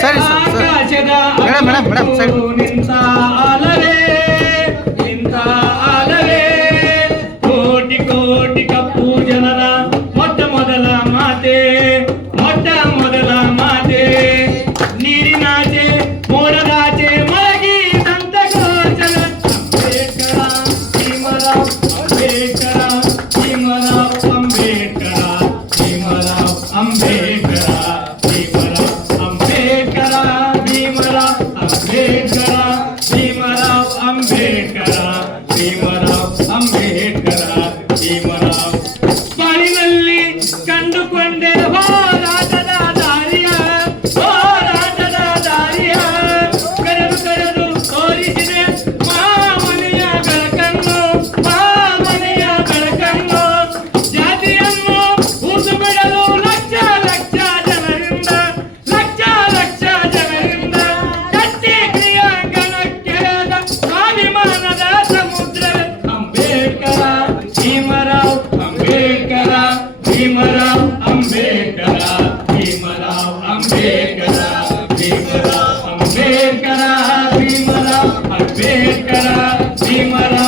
ಸರಿ sir madam madam madam ಸರಿ ನಿಂತ ಅಲವೇ ನಿಂತ ಅಲವೇ ಕೋಟಿ ಕೋಟಿ ಕಪ್ಪು ಜನರ ಮೊಟ್ಟ ಮೊದಲ ಮಾತೆ ಮೊಟ್ಟ ಮೊದಲ ಮಾತೆ ನೀರಿನಾಚೆ ಮೋಡದಾಚೆ ಮಲಗಿ ಸಂತ ಗೋಚರ ಅಂಬೇಡ್ಕರ ಭೀಮರಾವ್ ಬಾಳಿನಲ್ಲಿ ಕಂಡುಕೊಂಡೆ ಹೋರಾಟದ ದಾರಿಯ ಕರೆದು ಕರೆದು ತೋರಿಸಿದೆ ಮಾಮನೆಯ ಬೆಳಕನ್ನು ಜಾತಿಯನ್ನು ಊಸು ಬಿಡಲು ಲಕ್ಷ ಲಕ್ಷ ಜನರಿಂದ ಕಟ್ಟಿ ಕ್ರಿಯಾಂಗಣಕ್ಕೆಳೆದ ಸ್ವಾಭಿಮಾನದ ಸಮುದ್ರ ಅಂಬೇಡ್ಕರ ಭೀಮರಾವ್ ಅಂಬೇಡ್ಕರ ಭೀಮರಾವ್ ಅಂಬೇಡ್ಕರ ಭೀಮರಾವ್ ಅಂಬೇಡ್ಕರ ಭೀಮರಾವ್ ಅಂಬೇಡ್ಕರ ಭೀಮರಾವ್ ಅಂಬೇಡ್ಕರ ಭೀಮರಾವ್